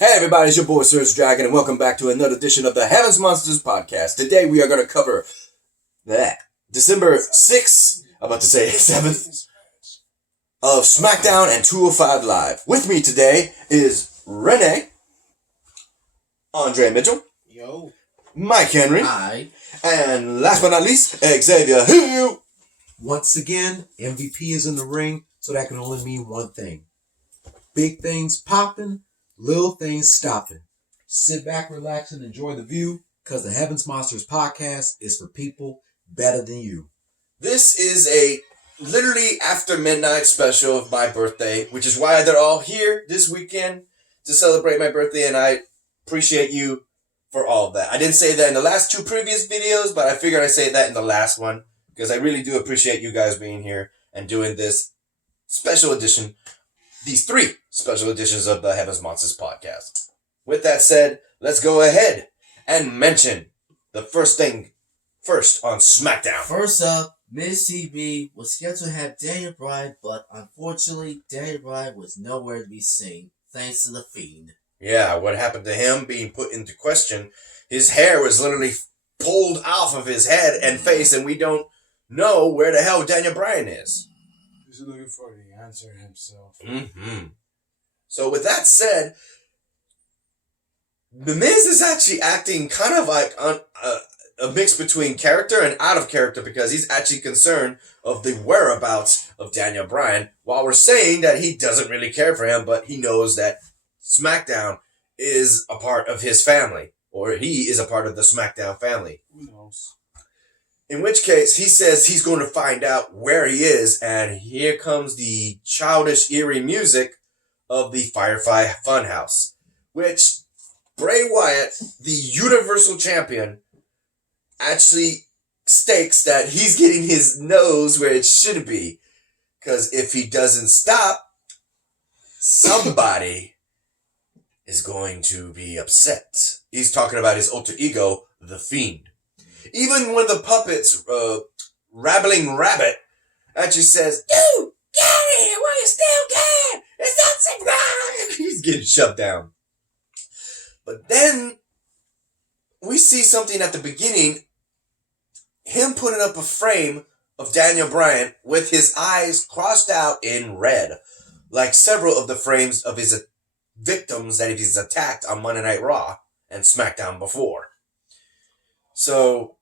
Hey everybody, it's your boy Surge Dragon, and welcome back to another edition of the Heavens Monsters podcast. Today we are going to cover December 6th, about to say 7th, of Smackdown and 205 Live. With me today is Renee, Andre Mitchell, Yo, Mike Henry, hi, and last but not least, Xavier Hill. Once again, MVP is in the ring, so that can only mean one thing. Big things popping, little things stopping. Sit back, relax, and enjoy the view, because the Heavens Monsters podcast is for people better than you. This is a literally after midnight special of my birthday, which is why they're all here this weekend to celebrate my birthday, and I appreciate you for all of that. I didn't say that in the last two previous videos, but I figured I'd say that in the last one, because I really do appreciate you guys being here and doing this special edition, these three special editions of the Heavens Monsters podcast. With that said, let's go ahead and mention the first thing first on Smackdown. First up, Miz CB was scheduled to have Daniel Bryan, but unfortunately, Daniel Bryan was nowhere to be seen, thanks to the Fiend. Yeah, what happened to him being put into question? His hair was literally pulled off of his head and face, and we don't know where the hell Daniel Bryan is. He's looking for the answer himself. So with that said, The Miz is actually acting kind of like a mix between character and out of character, because he's actually concerned of the whereabouts of Daniel Bryan, while we're saying that he doesn't really care for him, but he knows that SmackDown is a part of his family, or he is a part of the SmackDown family. Who knows? In which case, he says he's going to find out where he is, and here comes the childish, eerie music of the Firefly Funhouse, which Bray Wyatt, the Universal Champion, actually stakes that he's getting his nose where it should be, because if he doesn't stop, somebody is going to be upset. He's talking about his alter ego, the Fiend. Even when the puppets, Rabbling Rabbit, actually says, "Dude, get out of here while you still can! It's not safe now!" He's getting shoved down. But then, we see something at the beginning, him putting up a frame of Daniel Bryan with his eyes crossed out in red, like several of the frames of his victims that he's attacked on Monday Night Raw and SmackDown before. So,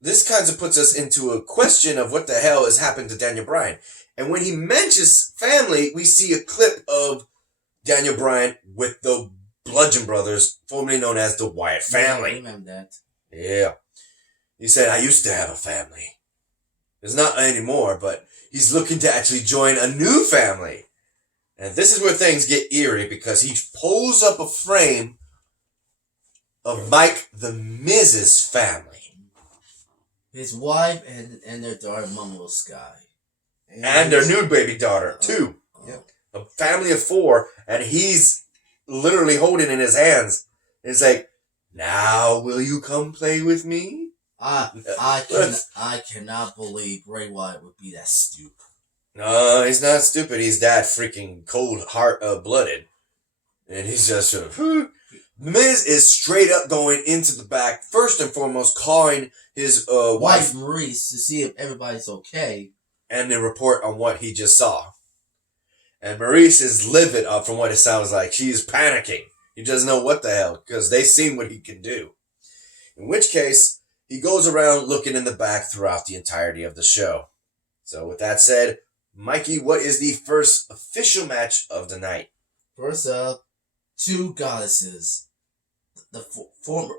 this kind of puts us into a question of what the hell has happened to Daniel Bryan. And when he mentions family, we see a clip of Daniel Bryan with the Bludgeon Brothers, formerly known as the Wyatt family. Yeah, I remember that. Yeah. He said, "I used to have a family." It's not anymore, but he's looking to actually join a new family. And this is where things get eerie, because he pulls up a frame of Mike the Miz's family. His wife and their daughter, Momo Sky. And their new baby daughter, too. Yep. A family of 4, and he's literally holding in his hands. It's like, "Now will you come play with me?" I cannot believe Bray Wyatt would be that stupid. No, he's not stupid. He's that freaking blooded. And he's just sort of... Miz is straight up going into the back, first and foremost calling his wife Maurice to see if everybody's okay. and then report on what he just saw. And Maurice is livid from what it sounds like. She is panicking. He doesn't know what the hell, because they've seen what he can do. In which case, he goes around looking in the back throughout the entirety of the show. So with that said, Mikey, what is the first official match of the night? First up, two goddesses. The former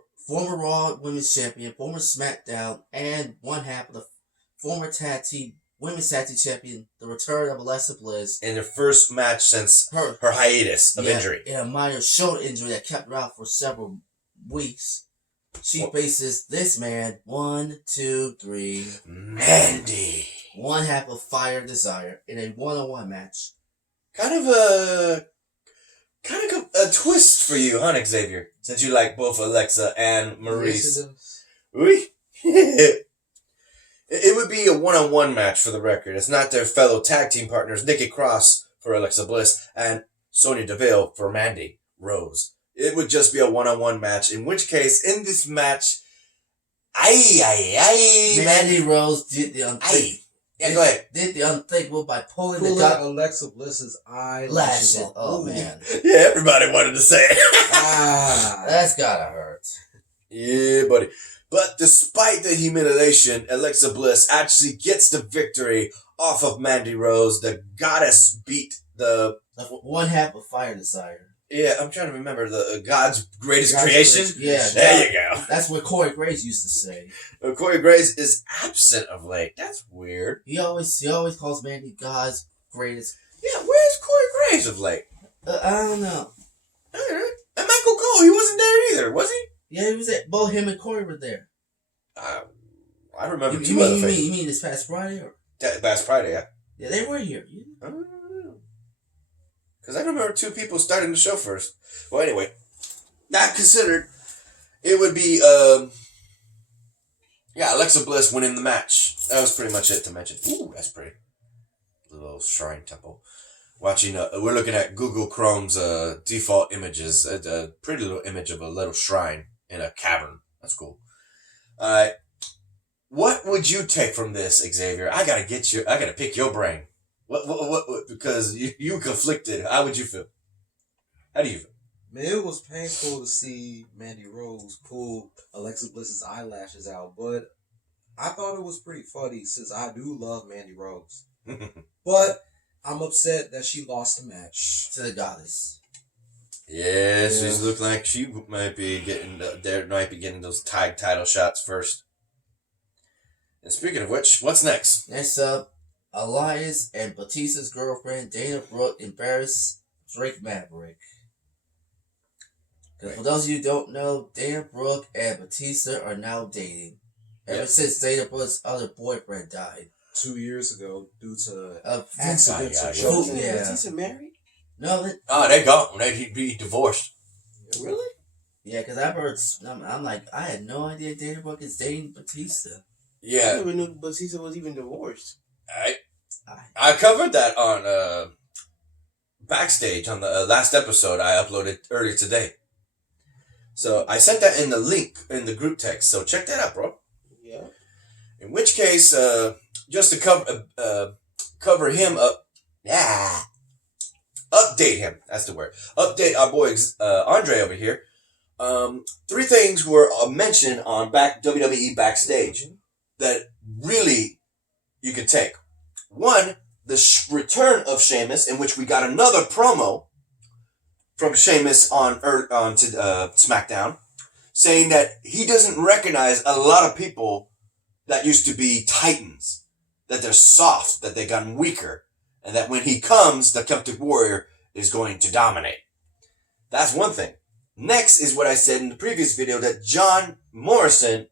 Raw Women's Champion, former SmackDown, and one half of the former Women's Tag Team Champion, the return of Alexa Bliss. In the first match since her hiatus of injury. In a minor shoulder injury that kept her out for several weeks. She faces this man, 1, 2, 3. Mandy. One half of Fire Desire in a one-on-one match. Kind of a twist for you, huh, Xavier? Since you like both Alexa and Maurice. Oui. It would be a one-on-one match for the record. It's not their fellow tag team partners, Nikki Cross for Alexa Bliss and Sonya Deville for Mandy Rose. It would just be a one-on-one match. In which case, in this match, Mandy Rose did the unthinkable. Yeah, go ahead. Did the unthinkable by pulling Pull the out gut. Alexa Bliss's eyelashes Lashes. off. Oh Ooh. man, Yeah, everybody wanted to say it. Ah. that's gotta hurt. Yeah, buddy. But despite the humiliation, Alexa Bliss actually gets the victory off of Mandy Rose. The goddess beat the... One half of Fire Desire. Yeah, I'm trying to remember the God's greatest God's creation. greatest Yeah, There you go. that's what Corey Graves used to say. Corey Graves is absent of late. That's weird. He always calls Mandy God's greatest. Yeah, where's Corey Graves of late? I don't know. And Michael Cole, he wasn't there either, was he? Yeah, he was there. Both him and Corey were there. I remember You two other mean things. you mean this past Friday? Or? Last Friday, yeah. Yeah, they were here. Because I remember two people starting the show first. Well, anyway, that considered, it would be, Alexa Bliss winning the match. That was pretty much it to mention. Ooh, that's pretty. The little shrine temple. Watching, we're looking at Google Chrome's default images. A pretty little image of a little shrine in a cavern. That's cool. Alright. What would you take from this, Xavier? I gotta pick your brain. What because you conflicted. How would you feel? How do you feel? Man, it was painful to see Mandy Rose pull Alexa Bliss's eyelashes out, but I thought it was pretty funny since I do love Mandy Rose. But I'm upset that she lost the match To the goddess. Yeah, she's looked like she might be getting those tag title shots first. And speaking of which, what's next? Next up, Elias and Batista's girlfriend Dana Brooke embarrass Drake Maverick. Because for those of you who don't know, Dana Brooke and Batista are now dating. Ever since Dana Brooke's other boyfriend died. 2 years ago due to Accidents. accidents. Yeah. Batista married? No, They gone. They'd be divorced. Really? yeah, because I've heard. I'm like, I had no idea Dana Brooke is dating Batista. I Yeah, never knew Batista was even divorced. I covered that on backstage on the last episode I uploaded earlier today. So I sent that in the link in the group text. So check that out, bro. Yeah. In which case, just to cover him up, update him. That's the word. Update our boy Andre over here. 3 things were mentioned on WWE backstage that really you can take. 1, the return of Sheamus, in which we got another promo from Sheamus on Smackdown, saying that he doesn't recognize a lot of people that used to be titans, that they're soft, that they've gotten weaker, and that when he comes, the Celtic Warrior is going to dominate. That's one thing. Next is what I said in the previous video, that John Morrison,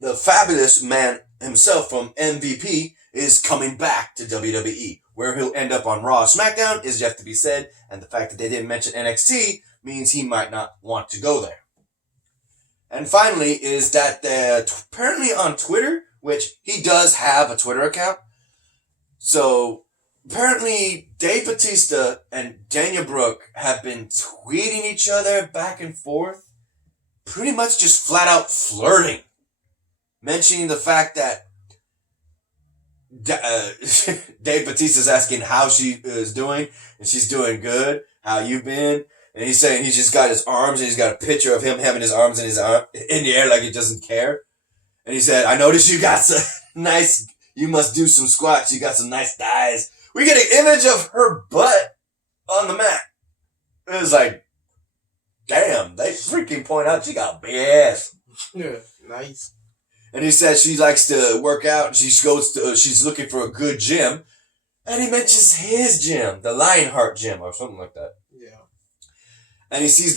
the fabulous man himself from MVP, is coming back to WWE. Where he'll end up on Raw or SmackDown is yet to be said, and the fact that they didn't mention NXT means he might not want to go there. And finally is that apparently on Twitter, which he does have a Twitter account, so apparently Dave Batista and Daniel Brooke have been tweeting each other back and forth, pretty much just flat out flirting, mentioning the fact that Dave Batista's asking how she is doing, and she's doing good. How you been? And he's saying he's just got his arms, and he's got a picture of him having his arms in the air like he doesn't care. And he said, "I noticed you got some nice. You must do some squats. You got some nice thighs." We get an image of her butt on the mat. It was like, damn, they freaking point out she got a big ass. Yeah, nice. And he says she likes to work out. And she's looking for a good gym. And he mentions his gym, the Lionheart gym or something like that. Yeah. And she sees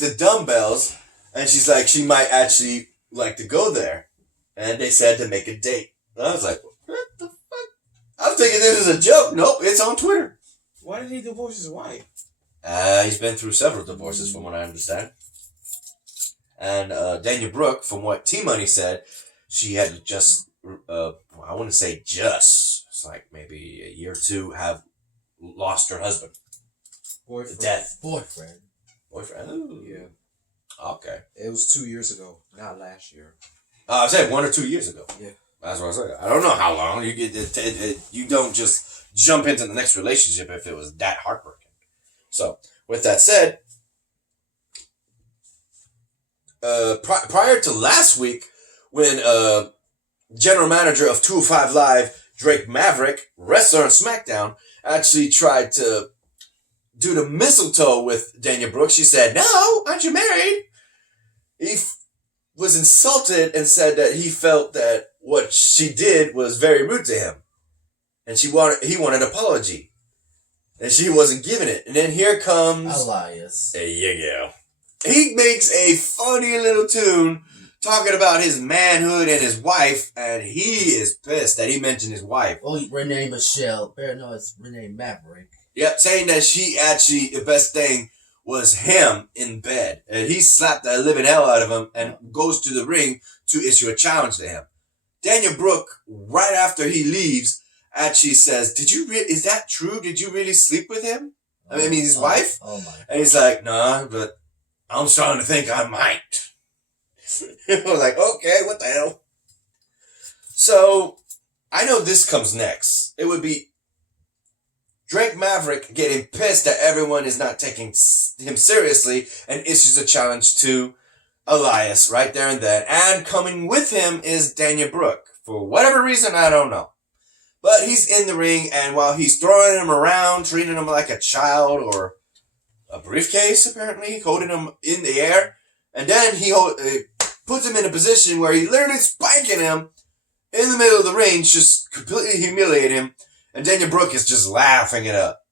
the dumbbells, and she's like, she might actually like to go there. And they said to make a date. And I was like, what the fuck? I was thinking this is a joke. Nope, it's on Twitter. Why did he divorce his wife? He's been through several divorces from what I understand. And Daniel Brooke, from what T-Money said, she had just, I wouldn't say just, it's like maybe a year or two, have lost her husband. Boyfriend. To death. Boyfriend. Boyfriend? Ooh. Yeah. Okay. It was 2 years ago, not last year. I said 1 or 2 years ago. Yeah. That's what I said. I don't know how long. You don't just jump into the next relationship if it was that heartbreaking. So, with that said, prior to last week, when general manager of 205 Live, Drake Maverick, wrestler on Smackdown, actually tried to do the mistletoe with Daniel Brooks, she said, "No, aren't you married?" He was insulted and said that he felt that what she did was very rude to him. And he wanted an apology. And she wasn't giving it. And then here comes Elias. There you go. He makes a funny little tune talking about his manhood and his wife, and he is pissed that he mentioned his wife. Oh, Renee Michelle. Better know it's Renee Maverick. Yep, saying that she actually, the best thing was him in bed. And he slapped the living hell out of him and goes to the ring to issue a challenge to him. Daniel Brooke, right after he leaves, actually says, is that true? Did you really sleep with him? I mean, his wife? Oh my. And he's like, nah, but I'm starting to think I might. I was like, okay, what the hell? So, I know this comes next. It would be Drake Maverick getting pissed that everyone is not taking him seriously and issues a challenge to Elias right there and then. And coming with him is Daniel Brooke. For whatever reason, I don't know. But he's in the ring, and while he's throwing him around, treating him like a child or a briefcase, apparently, holding him in the air, and then he puts him in a position where he literally spanking him in the middle of the ring, just completely humiliate him, and Daniel Brooke is just laughing it up.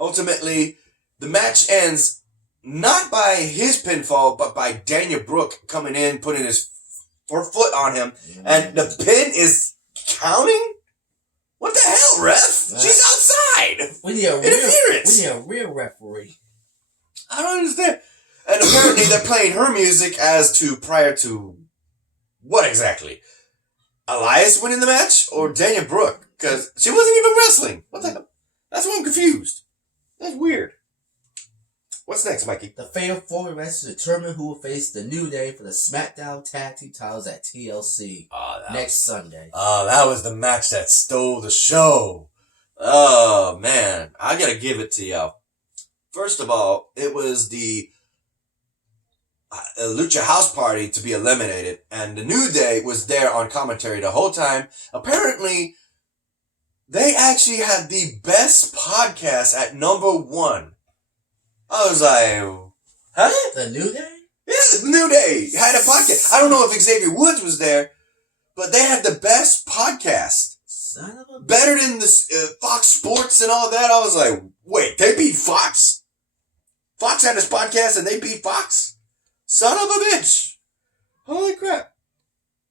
Ultimately, the match ends not by his pinfall, but by Daniel Brooke coming in, putting his foot on him, and the pin is counting? What the hell, ref? She's outside! We need a real referee. I don't understand. And apparently they're playing her music as to prior to what exactly? Elias winning the match or Daniel Brooke? Because she wasn't even wrestling. What the hell? That's why I'm confused. That's weird. What's next, Mikey? The Fatal 4 wrestlers determine who will face the New Day for the Smackdown Tag Team titles at TLC next Sunday. Oh, that was the match that stole the show. Oh, man. I gotta give it to y'all. First of all, it was the Lucha House Party to be eliminated, and the New Day was there on commentary the whole time. Apparently, they actually had the best podcast at #1. I was like, huh? The New Day? Yeah, the New Day had a podcast. I don't know if Xavier Woods was there, but they had the best podcast. Son of a bitch. Better than the Fox Sports and all that. I was like, wait, they beat Fox? Fox had this podcast and they beat Fox? Son of a bitch. Holy crap.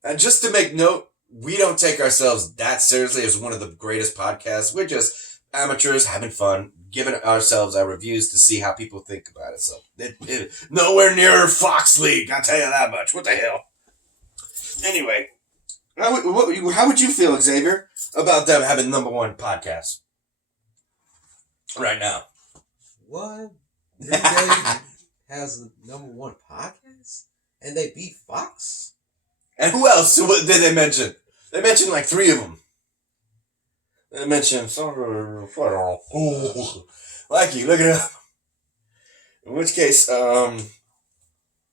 And just to make note, we don't take ourselves that seriously as one of the greatest podcasts. We're just amateurs having fun, giving ourselves our reviews to see how people think about it. So, nowhere near Fox League, I'll tell you that much. What the hell? Anyway, how would you feel, Xavier, about them having #1 podcast right now? What? New Day has the #1 podcast? And they beat Fox? And who else did they mention? They mentioned like 3 of them. They mentioned Mikey, look it up. In which case, the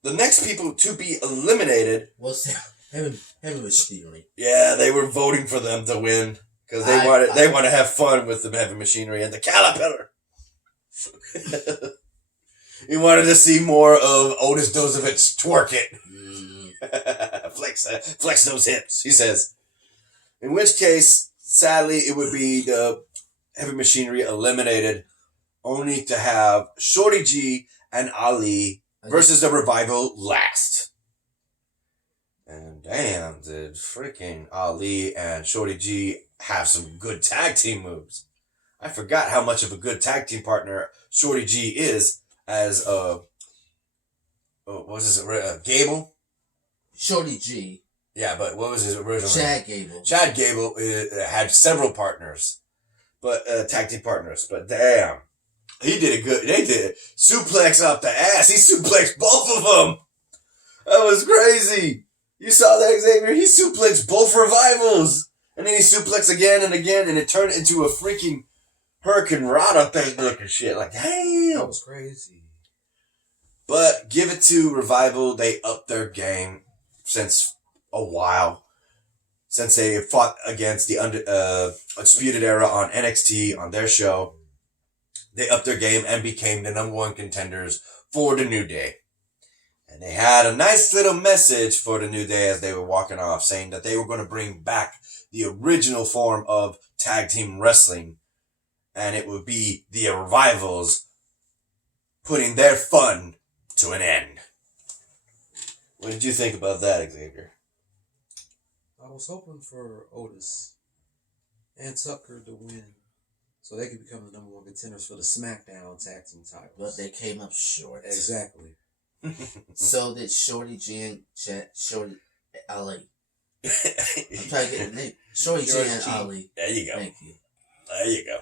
next people to be eliminated. What's Heavy Machinery? Yeah, they were voting for them to win because they want to have fun with the Heavy Machinery and the Caterpillar. He wanted to see more of Otis Dozovich twerk it. Flex those hips, he says. In which case, sadly, it would be the Heavy Machinery eliminated, only to have Shorty G and Ali versus the Revival last. And damn, did freaking Ali and Shorty G have some good tag team moves. I forgot how much of a good tag team partner Shorty G is as what was his Gable? Shorty G. Yeah, but what was his original Chad Gable. Chad Gable had several partners, but tag team partners. But damn, He did it good. They did suplex up the ass. He suplexed both of them. That was crazy. You saw that, Xavier? He suplexed both revivals. And then he suplexed again and again, and it turned into a freaking Hurricane Rana thing looking shit. Like, damn. That was crazy. But give it to Revival. They upped their game since a while. Since they fought against the Undisputed Era on NXT on their show. They upped their game and became the number one contenders for the New Day. And they had a nice little message for the New Day as they were walking off, saying that they were going to bring back the original form of tag team wrestling. And it would be the Revivals putting their fun to an end. What did you think about that, Xavier? I was hoping for Otis and Tucker to win, so they could become the number one contenders for the Smackdown tag team titles. But they came up short. Exactly. So did Shorty Jan, Shorty Ali. I'm trying to get the name. Shorty Jan Ali. There you go. Thank you. There you go.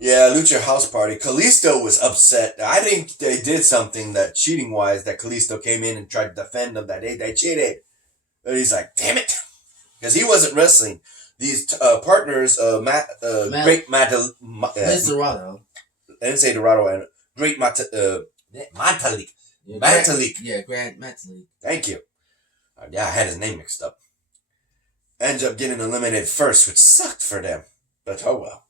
Yeah, Lucha House Party. Kalisto was upset. I think they did something that cheating-wise, that Kalisto came in and tried to defend them, that they cheated. And he's like, damn it. Because he wasn't wrestling. These partners, Great Liz Dorado. I didn't say Dorado, and Great Matalik. Yeah, Matalik. Grant Matalik. Thank you. Yeah, I had his name mixed up. Ends up getting eliminated first, which sucked for them. But oh well.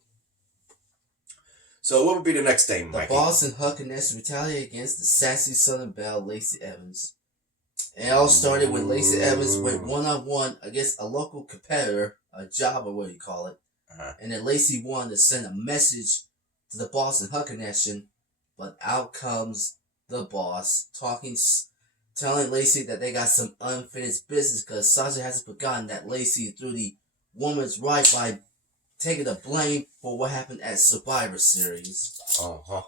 So what would be the next thing, The Mikey? Boss and Huck and Ness retaliate against the sassy Southern Belle, Lacey Evans. It all started when Lacey Evans went one-on-one against a local competitor, a job or what you call it. And then Lacey wanted to send a message to the Boss and Huck Nation, but out comes the Boss, telling Lacey that they got some unfinished business because Sasha hasn't forgotten that Lacey threw the woman's right by taking the blame for what happened at Survivor Series. Uh-huh.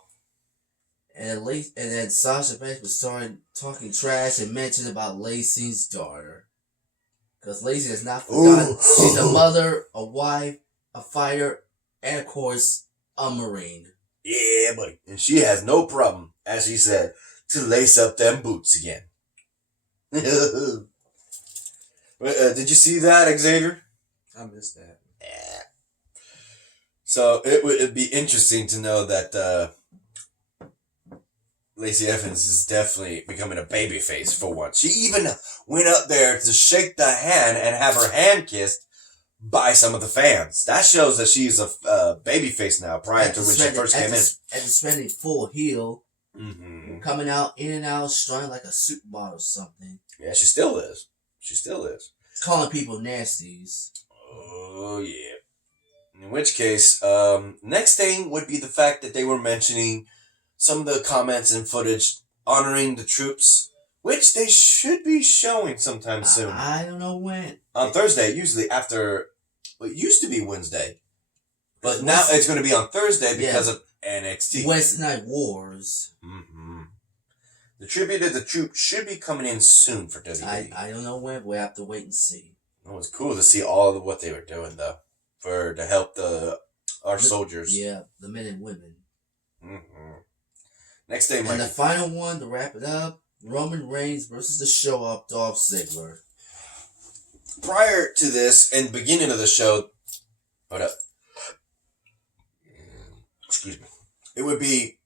And then Sasha basically started talking trash and mentioned about Lacey's daughter. Because Lacey has not forgotten she's a mother, a wife, a fighter, and of course, a Marine. Yeah, buddy. And she has no problem, as she said, to lace up them boots again. Did you see that, Xavier? I missed that. Yeah. So it'd be interesting to know that Lacey Evans is definitely becoming a babyface for once. She even went up there to shake the hand and have her hand kissed by some of the fans. That shows that she's a babyface now, prior to when she first came in. And spending full heel, Mm-hmm. coming out, in and out, strutting like a soup bottle or something. Yeah, she still is. She still is. Calling people nasties. Oh, yeah. In which case, next thing would be the fact that they were mentioning some of the comments and footage honoring the troops, which they should be showing sometime soon. I don't know when. On Thursday, usually after, well, it used to be Wednesday. But now it's going to be on Thursday because of NXT. Wednesday Night Wars. Mm-hmm. The tribute to the troops should be coming in soon for WWE. I don't know when. We'll have to wait and see. It was cool to see all of what they were doing, though, to help our soldiers. Yeah, the men and women. Mm-hmm. Next thing, And Mike. the final one to wrap it up: Roman Reigns versus the show-up Dolph Ziggler. Prior to this, in the beginning of the show, hold up. Excuse me. It would be,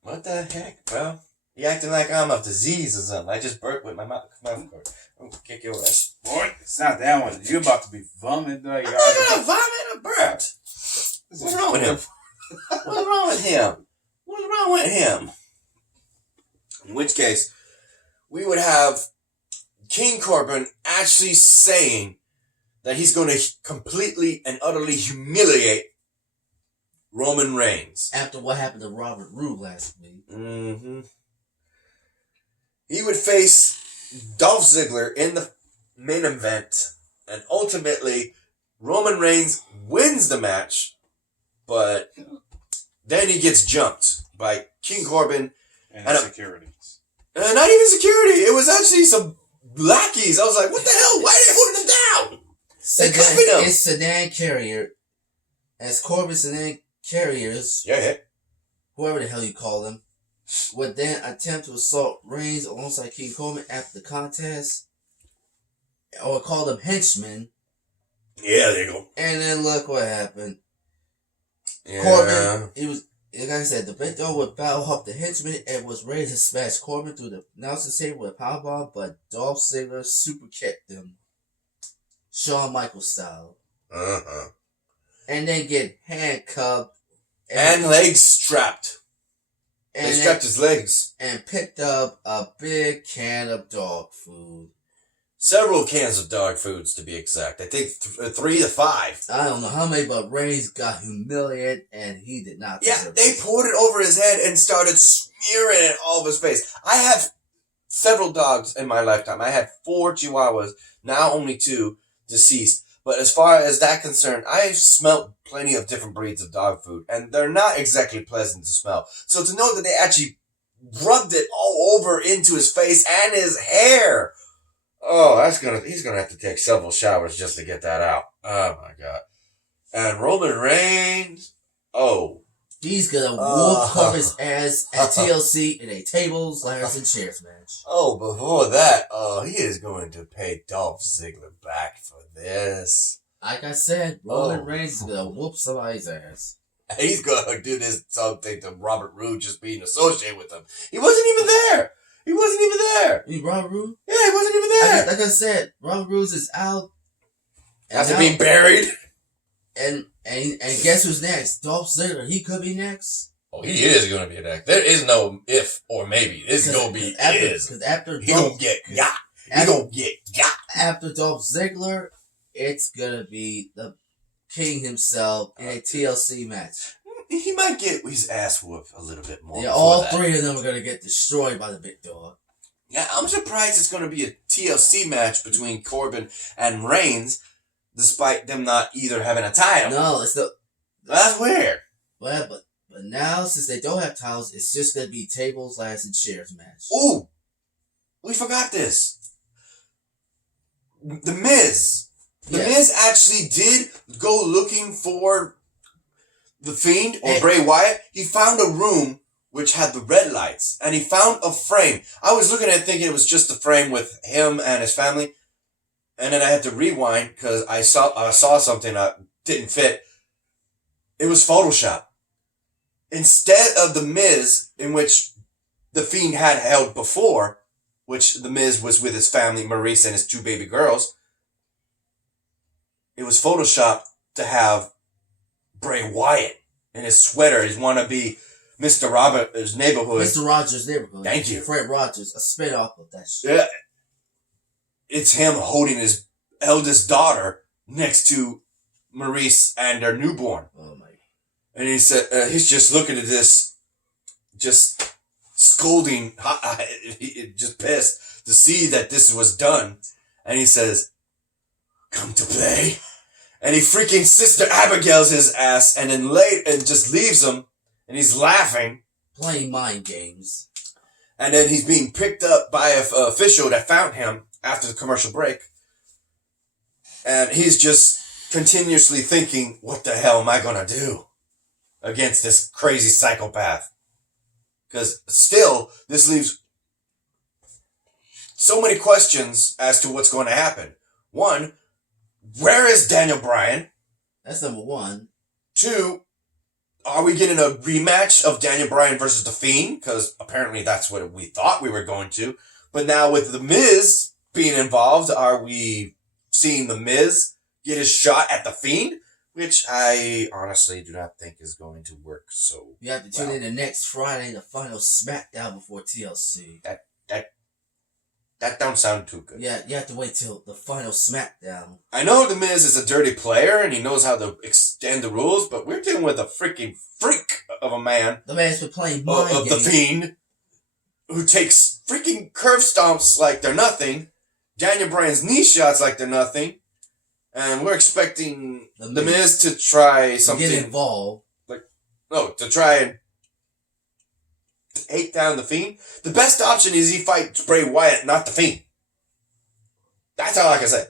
what the heck, bro? You acting like I'm a disease or something. I just burped with my mouth. I'm gonna kick your ass. Boy, it's not that one. You're about to be vomiting. Like, I'm not gonna vomit or burped. What's wrong with him? What's wrong with him? What's wrong with him? In which case, we would have King Corbin actually saying that he's going to completely and utterly humiliate Roman Reigns. After what happened to Robert Roode last week. Mm-hmm. He would face Dolph Ziggler in the main event, and ultimately Roman Reigns wins the match, but then he gets jumped by King Corbin and securities. Not even security. It was actually some lackeys. I was like, what the hell? Why are they holding him down? It's sedan carrier. As Corbin sedan carriers. Yeah. whoever the hell you call him, would then attempt to assault Reigns alongside King Coleman after the contest, or call them henchmen. Yeah, there you go. And then look what happened. Yeah. Corbin, he was, like I said, the Big Dog would battle up the henchman and was ready to smash Corbin through the announcer's table with a powerbomb, but Dolph Ziggler super kicked him, Shawn Michaels style, and then get handcuffed And legs strapped. They and strapped his legs. and picked up a big can of dog food. Several cans of dog foods, to be exact. I think 3 to 5. I don't know how many, but Reigns got humiliated, and he did not. Yeah, deserve they it. poured it over his head and started smearing it all over his face. I have several dogs in my lifetime. I had 4 Chihuahuas, now only 2 deceased. But as far as that concerned, I've smelt plenty of different breeds of dog food, and they're not exactly pleasant to smell. So to know that they actually rubbed it all over into his face and his hair. Oh, he's gonna have to take several showers just to get that out. Oh my God. And Roman Reigns, He's gonna whoop Corbin's ass at TLC in a tables, ladders, and chairs match. before that, he is going to pay Dolph Ziggler back for this. Like I said, Roman Reigns is gonna whoop somebody's ass. He's gonna do this something to Robert Roode just being associated with him. He wasn't even there. He wasn't even there. You Robert Roode? Yeah, he wasn't even there. Like I said, Robert Roode is out. After being buried. And guess who's next? Dolph Ziggler. He could be next. Oh, he is going to be next. There is no if or maybe. This is going to be is. Because after He going to get got. He going to get got. After Dolph Ziggler, it's gonna be the King himself in a TLC match. He might get his ass whooped a little bit more. Yeah, all 3 of them are gonna get destroyed by the Big Dog. Yeah, I'm surprised it's going to be a TLC match between Corbin and Reigns, despite them not either having a title. No, it's the That's weird. well, but now since they don't have titles, it's just gonna be tables, ladders, and chairs match. Ooh, we forgot this. The Miz. The Miz actually did go looking for the Fiend or Bray Wyatt. He found a room which had the red lights, and he found a frame. I was looking at it thinking it was just a frame with him and his family, and then I had to rewind because I saw something that didn't fit. It was Photoshop. Instead of the Miz, in which the Fiend had held before, which the Miz was with his family, Maurice and his 2 baby girls, it was Photoshopped to have Bray Wyatt in his sweater. He's want to be Mr. Rogers' Neighborhood. Mr. Rogers' Neighborhood. Thank you. Fred Rogers, a spin-off of that shit. Yeah. It's him holding his eldest daughter next to Maurice and their newborn. Oh my. And he said, he's just looking at this, just scolding, just pissed to see that this was done. And he says, "Come to play." And he freaking Sister Abigail's his ass and then just leaves him. And he's laughing. Playing mind games. And then he's being picked up by an official that found him after the commercial break. And he's just continuously thinking, what the hell am I going to do against this crazy psychopath? Because still, this leaves so many questions as to what's going to happen. 1, where is Daniel Bryan? That's number 1. 2, are we getting a rematch of Daniel Bryan versus The Fiend? Because apparently that's what we thought we were going to. But now with The Miz being involved, are we seeing The Miz get his shot at The Fiend? Which I honestly do not think is going to work so You have to tune in the next Friday, the final Smackdown before TLC. That don't sound too good. Yeah, you have to wait till the final Smackdown. I know The Miz is a dirty player and he knows how to extend the rules, but we're dealing with a freaking freak of a man. The man's been playing mind Of games. The Fiend, who takes freaking curve stomps like they're nothing, Daniel Bryan's knee shots like they're nothing, and we're expecting The Miz to try something. Get involved. To try and take down The Fiend. The best option is he fights Bray Wyatt, not The Fiend. That's all I can say.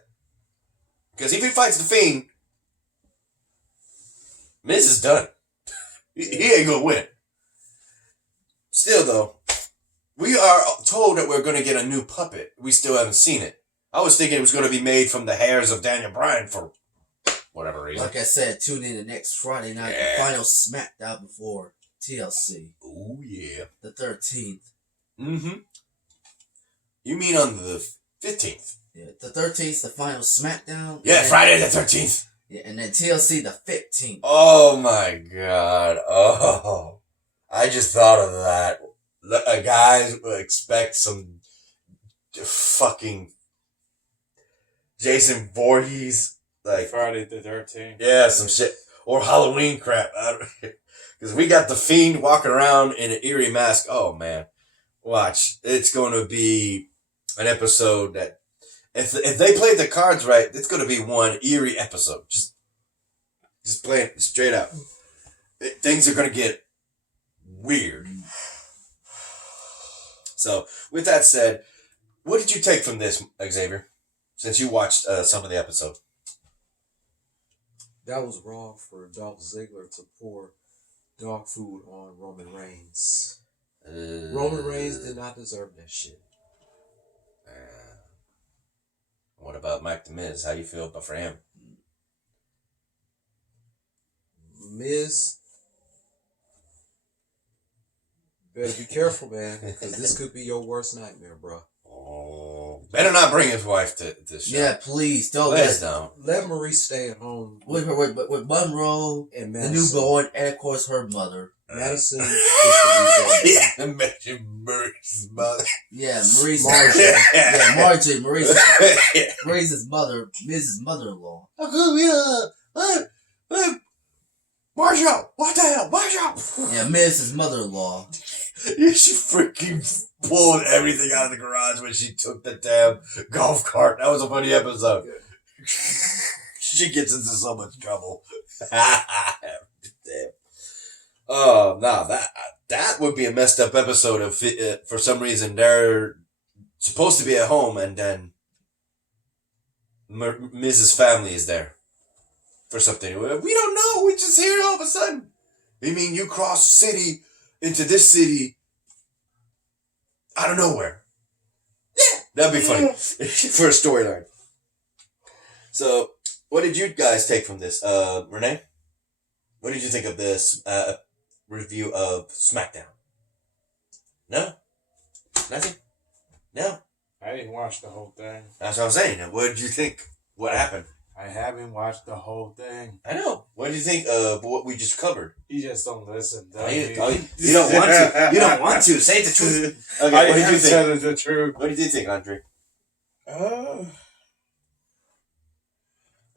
Because if he fights The Fiend, Miz is done. He ain't gonna win. Still, though, we are told that we're going to get a new puppet. We still haven't seen it. I was thinking it was going to be made from the hairs of Daniel Bryan for whatever reason. Like I said, tune in the next Friday night, the final Smackdown before TLC. Oh, yeah. The 13th. Mm-hmm. You mean on the 15th? Yeah, the 13th, the final Smackdown. Yeah, Friday the 13th. Yeah, and then TLC the 15th. Oh, my God. Oh. I just thought of that. Guys expect some fucking Jason Voorhees, like Friday the 13th. yeah, some shit or Halloween crap. Because we got the Fiend walking around in an eerie mask. Oh man, watch! It's going to be an episode that if they played the cards right, it's going to be one eerie episode. Just play it straight out. Things are going to get weird. So, with that said, what did you take from this, Xavier? Since you watched some of the episode. That was wrong for Dolph Ziggler to pour dog food on Roman Reigns. Roman Reigns did not deserve that shit. What about Mike the Miz? How do you feel for him? Miz, better be careful, man, because this could be your worst nightmare, bro. Oh, better not bring his wife to this show. Yeah, please don't. Please don't. Let Marie stay at home With Monroe, and the Madison. newborn, and of course her mother. Madison is the Yeah, imagine Mary's mother. Yeah, Marie's Marjorie. Yeah, Marjorie, Yeah. Marie's mother, Mrs. Mother-in-law. How come Marshall, what the hell? Marshall! Yeah, Mrs. Mother-in-law. She freaking pulled everything out of the garage when she took the damn golf cart. That was a funny episode. She gets into so much trouble. Damn. Oh, no, that would be a messed up episode if for some reason they're supposed to be at home and then Mrs. Family is there for something. We don't know. We just hear it all of a sudden. You mean you cross city into this city out of nowhere? Yeah, that'd be funny for a storyline. So, what did you guys take from this? Renee? What did you think of this review of Smackdown? No? Nothing? No? I didn't watch the whole thing. That's what I'm saying. What did you think? What happened? I haven't watched the whole thing. I know. What did you think of what we just covered? You just don't listen. You don't want to. You don't want to. Say the truth. Okay, I what did you think? tell the truth. What did you think, Andre?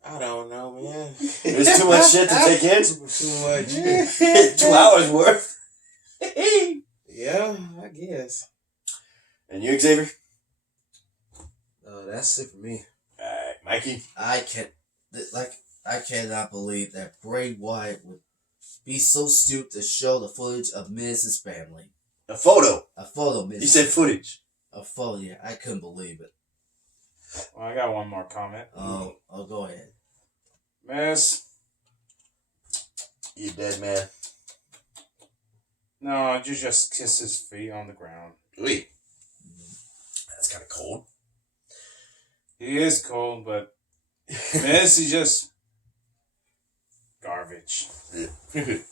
I don't know, man. There's too much shit to take in? Too much. 2 hours worth? Yeah, I guess. And you, Xavier? That's it for me. Alright, Mikey? I cannot believe that Bray Wyatt would be so stupid to show the footage of Miz's family. A photo. A photo of Miz. You said footage. A photo, yeah. I couldn't believe it. Well, I got one more comment. Oh, go ahead. Miss, You dead man. no, you just kiss his feet on the ground. Wait. That's kind of cold. He is cold, but Miss, he just garbage. In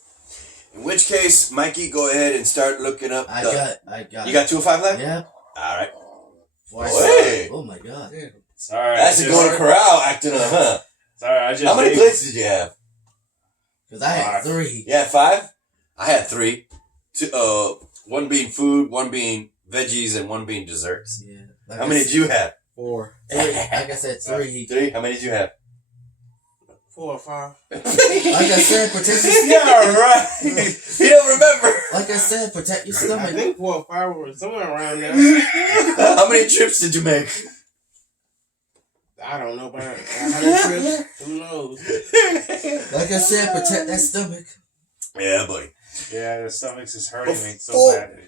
which case, Mikey, go ahead and start looking up. I got. You got 2 or 5 left? Yeah. Alright. Boy, oh my god. Yeah. Sorry. That's a going to corral acting up, huh? Sorry, I just. How many plates did you have? Because I had 5. 3. You had 5? I had 3. 2, 1 being food, 1 being veggies, and 1 being desserts. Yeah. How many did you have? 4. 3. Like I said, 3. 3? How many did you have? 4 or 5. Like I said, protect your Yeah, right. You don't remember. Like I said, protect your I stomach. think 4 or 5 were somewhere around there. How many trips did you make? I don't know about 100 trips. Who knows? Like I said, protect that stomach. Yeah, buddy. Yeah, the stomach's is hurting me so Before- badly.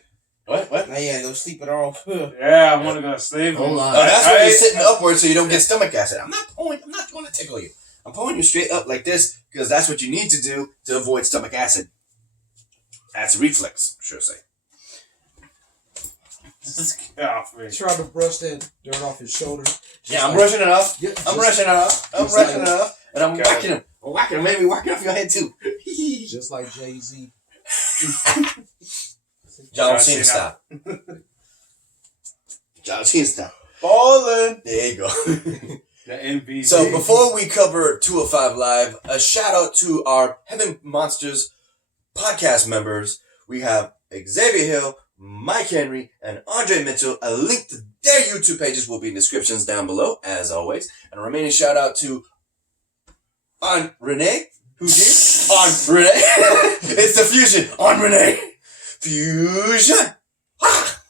What? Now you gotta go sleep it off. Yeah, I'm gonna go sleep. Hold on. That's why you're sitting upward so you don't get stomach acid. I'm not going to tickle you. I'm pulling you straight up like this because that's what you need to do to avoid stomach acid. That's reflex, sure say. Get off me. Trying to brush that dirt off his shoulder. Yeah, I'm brushing it off. Yeah, I'm brushing it off. I'm just brushing like- it off. And I'm Got whacking him. I'm whacking him. Maybe whacking off your head too. just like Jay-Z. John Cena style. John Cena style. Ballin'. There you go. The MVP. So before we cover 205 Live, a shout out to our Heaven Monsters podcast members. We have Xavier Hill, Mike Henry, and Andre Mitchell. A link to their YouTube pages will be in descriptions down below, as always. And a remaining shout out to on Renee, who's here. On Renee. It's the fusion. On Renee. Fusion. Ah!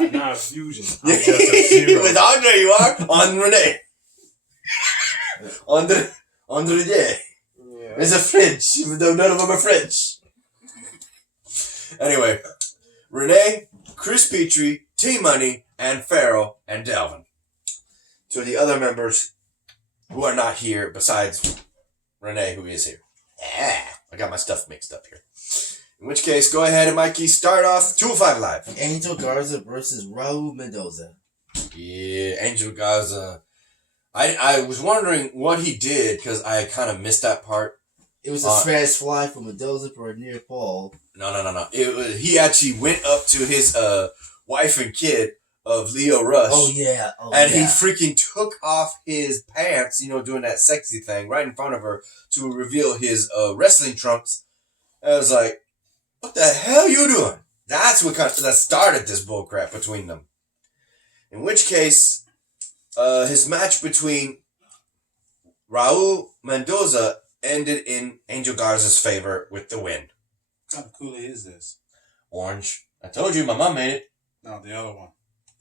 I'm not a fusion. I'm just a zero. With Andre you are. On Renee. Andre. Yeah. It's a French, even though none of them are French. Anyway, Renee, Chris Petrie, T-Money, and Farrell, and Delvin. To the other members who are not here, besides Renee, who is here. Yeah, I got my stuff mixed up here. In which case, go ahead and Mikey, start off 205 Live. Angel Garza versus Raul Mendoza. Yeah, Angel Garza. I was wondering what he did, because I kind of missed that part. It was a Spanish fly from Mendoza for a near fall. No. He actually went up to his wife and kid of Leo Rush. Oh, yeah. He freaking took off his pants, doing that sexy thing right in front of her to reveal his wrestling trunks. I was like, what the hell you doing? That's what that started this bullcrap between them. In which case, his match between Raul Mendoza ended in Angel Garza's favor with the win. What kind of Kool-Aid is this? Orange. I told you, my mom made it. No, the other one.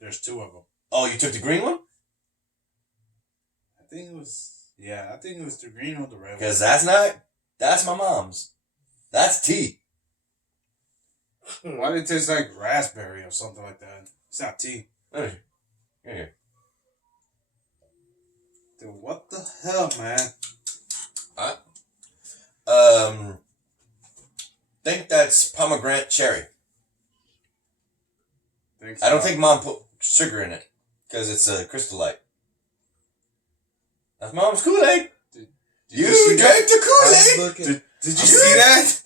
There's two of them. Oh, you took the green one? I think it was the green or the red one. Because that's my mom's. That's tea. Why did it taste like raspberry or something like that? It's not tea. Here. Dude, what the hell, man? Think that's pomegranate cherry. Think I don't so. think mom put sugar in it because it's a crystallite. That's mom's Kool-Aid. Did You see drank the I was Kool-Aid. looking. Did you see that?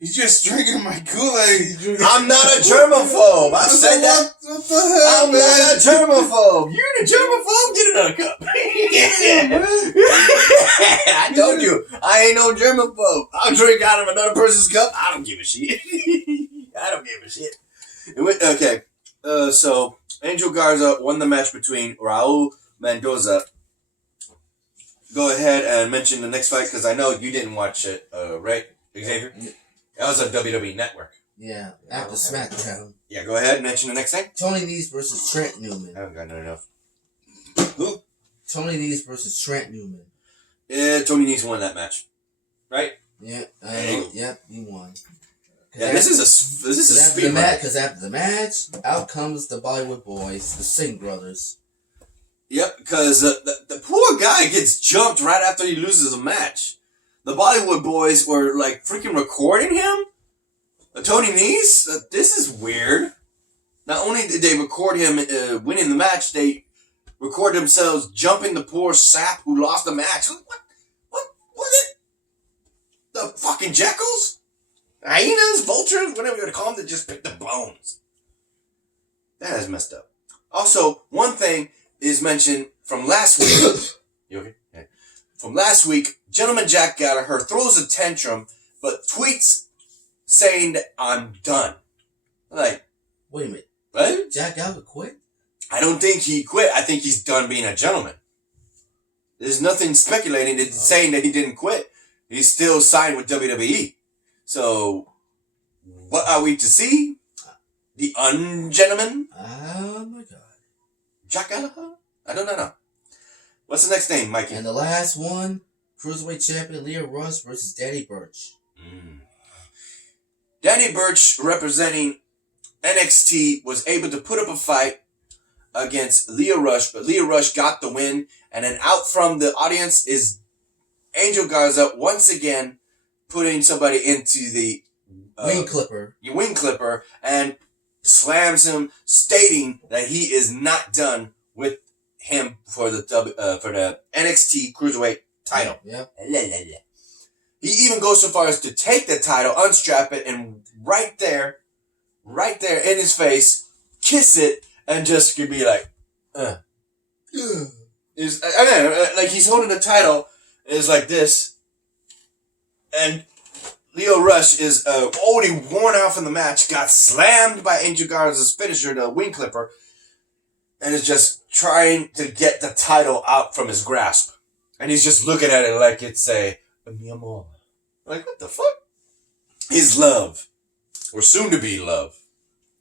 He's just drinking my Kool-Aid. I'm not a germaphobe. I've said that. What the hell, I'm man? not a germaphobe. You're the germaphobe. Get another cup. I told you, I ain't no germaphobe. I'll drink out of another person's cup. I don't give a shit. I don't give a shit. Okay, so Angel Garza won the match between Raul Mendoza. Go ahead and mention the next fight because I know you didn't watch it, right, Xavier? That was on WWE Network. Yeah, after Smackdown. Yeah, go ahead and mention the next thing. Tony Nese versus Trent Newman. I haven't got enough. Who? Tony Nese versus Trent Newman. Yeah, Tony Nese won that match, right? Yeah, Dang. yep, he won. Yeah, this is a speed run. Because after the match, out comes the Bollywood boys, the Singh brothers. Yep, because the poor guy gets jumped right after he loses a match. The Bollywood boys were like freaking recording him. Tony Nese, this is weird. Not only did they record him winning the match, they record themselves jumping the poor sap who lost the match. What was it? The fucking jackals? Hyenas? Vultures? Whatever you want to call them, that just pick the bones. That is messed up. Also, one thing is mentioned from last week. You okay? Yeah. From last week, Gentleman Jack Gallagher throws a tantrum, but tweets saying that I'm done. Like, Wait a minute, what? Jack Gallagher quit? I don't think he quit. I think he's done being a gentleman. There's nothing speculating that saying that he didn't quit. He's still signed with WWE. So, what are we to see? The ungentleman? Oh my god. Jack Gallagher? I don't know. What's the next name, Mikey? And the last one, Cruiserweight Champion Leo Rush versus Danny Burch. Danny Burch, representing NXT, was able to put up a fight against Leo Rush, but Leo Rush got the win. And then out from the audience is Angel Garza once again putting somebody into the Wing Clipper. wing clipper and slams him, stating that he is not done with him for the NXT Cruiserweight title. Yep. He even goes so far as to take the title, unstrap it, and right there in his face, kiss it, and just could be like, like he's holding the title, is like this, and Lio Rush is already worn out from the match, got slammed by Angel Garza's finisher, the wing clipper, and is just trying to get the title out from his grasp. And he's just looking at it like it's mi amor. Like, what the fuck? His love. Or soon to be love.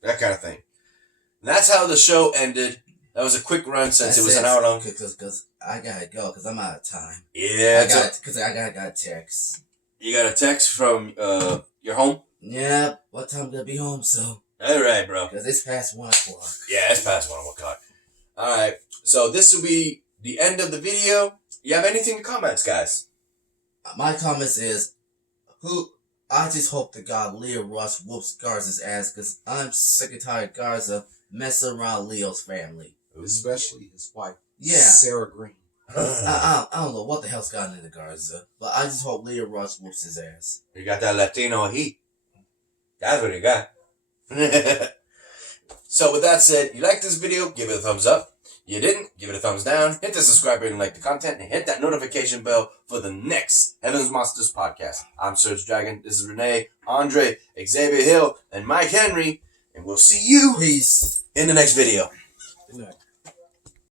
That kind of thing. And that's how the show ended. That was a quick run since it was an hour long. Because I gotta go, because I'm out of time. Yeah. Because I got a text. You got a text from your home? Yeah, what time did I be home, so? Alright, bro. Because it's past 1 o'clock. Yeah, it's past 1 o'clock. Alright, so this will be the end of the video. You have anything to comments, guys? My comments is, I just hope to God Lio Rush whoops Garza's ass, because I'm sick and tired of Garza messing around Leo's family. Especially his wife, Yeah. Sarah Green. I don't know what the hell's gotten into Garza, but I just hope Lio Rush whoops his ass. You got that Latino heat. That's what you got. So with that said, you like this video, give it a thumbs up. You didn't, give it a thumbs down. Hit the subscribe button, like the content, and hit that notification bell for the next Heaven's Monsters podcast. I'm Surge Dragon. This is Renee, Andre, Xavier Hill, and Mike Henry. And we'll see you Peace. in the next video. Good night.